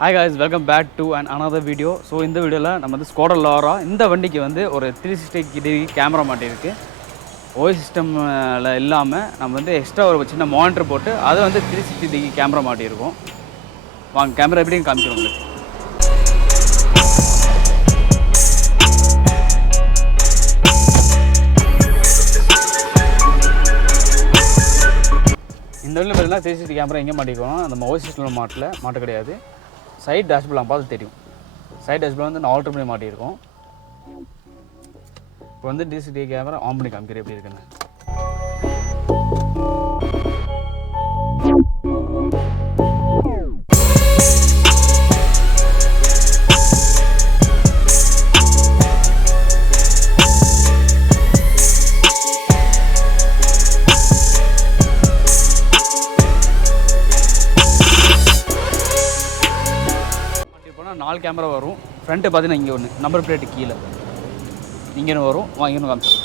Hi guys, welcome back to another video. So இந்த வீடியோல நம்ம வந்து SKODA LAURA இந்த வண்டிக்கு வந்து ஒரு 360 டிகிரி கேமரா மாட்டியிருக்கு. ஓஎஸ் சிஸ்டம்ல இல்லாம நம்ம வந்து எக்ஸ்ட்ரா ஒரு சின்ன மானிட்டர் போட்டு அது வந்து 360 டிகிரி கேமரா மாட்டியிருக்கோம். வாங்க கேமரா எப்படின்னு காமிக்கிறோம் உங்களுக்கு. இந்த வண்டியில் பார்த்தீங்கன்னா 360 கேமரா எங்கே மாட்டிருக்கோம், நம்ம ஓஎஸ் சிஸ்டமில் மாட்ட கிடையாது. சைட் டேஷ்போர்ட் நம்ம பார்த்து தெரியும். சைட் டேஷ்போர்ட் வந்து நான் ஆல்டர் பண்ணி மாட்டியிருக்கோம். இப்போ வந்து 360 கேமரா ஆன் பண்ணி காமிக்கிறேன் எப்படி இருக்குன்னு. நாலு கேமரா வரும். ஃப்ரண்ட்டு பார்த்தீங்கன்னா இங்கே ஒன்று, நம்பர் பிளேட்டு கீழே இங்கே வரும். இங்கே காமிச்சிடும்.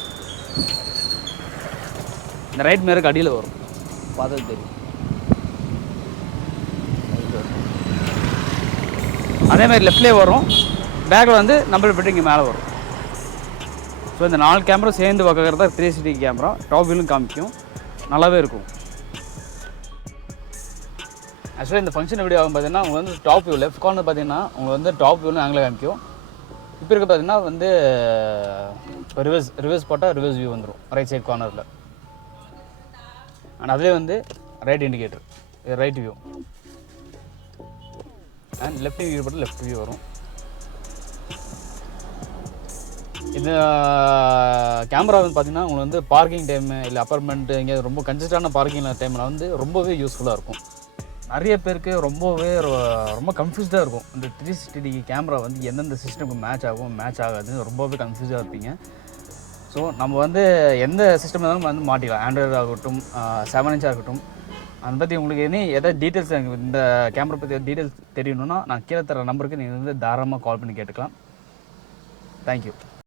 இந்த ரைட் மிரருக்கு அடியில் வரும், பார்த்தது தெரியும். அதேமாதிரி லெஃப்ட்லேயே வரும். பேக்கில் வந்து நம்பர் பிளேட்டு இங்கே மேலே வரும். ஸோ இந்த நாலு கேமரா சேர்ந்து பார்க்கறதா 360 கேமரா. டாப் வியூலும் காமிக்கும், நல்லாவே இருக்கும். ஆக்சுவலாக இந்த ஃபங்க்ஷன் எப்படி ஆகும் பார்த்தீங்கன்னா, உங்களுக்கு வந்து டாப் வியூ லெஃப்ட் கார்னர் பார்த்தீங்கன்னா உங்களுக்கு வந்து டாப் வியூவில் ஆங்கில காமிக்கும். இப்போ இருக்க பார்த்தீங்கன்னா வந்து இப்போ ரிவர்ஸ் போட்டால் ரிவர்ஸ் வியூ வந்துடும் ரைட் சைட் கார்னரில். அண்ட் அதுலேயே வந்து ரைட் இண்டிகேட்டர், இது right view. And left view போட்டால் லெஃப்ட் வியூ வரும். இந்த கேமரா வந்து பார்த்திங்கன்னா உங்களுக்கு வந்து பார்க்கிங் டைமு இல்லை அப்பார்ட்மெண்ட்டு இங்கே ரொம்ப கன்ஜஸ்டான பார்க்கிங் டைமில் வந்து ரொம்பவே யூஸ்ஃபுல்லாக இருக்கும். நிறைய பேருக்கு ரொம்ப கன்ஃபியூஸ்டாக இருக்கும். இந்த 360 டிகிரி கேமரா வந்து எந்தெந்த சிஸ்டமுக்கு மேட்ச் ஆகும், மேட்ச் ஆகாதுன்னு ரொம்பவே கன்ஃபியூஸாக இருப்பீங்க. ஸோ நம்ம வந்து எந்த சிஸ்டம் இருந்தாலும் வந்து மாட்டிக்கலாம். ஆண்ட்ராய்டு ஆகட்டும், 7 இன்ச்சாக இருக்கட்டும். அதை பற்றி உங்களுக்கு எதாவது டீட்டெயில்ஸ், இந்த கேமரா பற்றி டீட்டெயில்ஸ் தெரியணுன்னா நான் கீழே தர நம்பருக்கு நீங்கள் வந்து தாராளமாக கால் பண்ணி கேட்டுக்கலாம். தேங்க்யூ.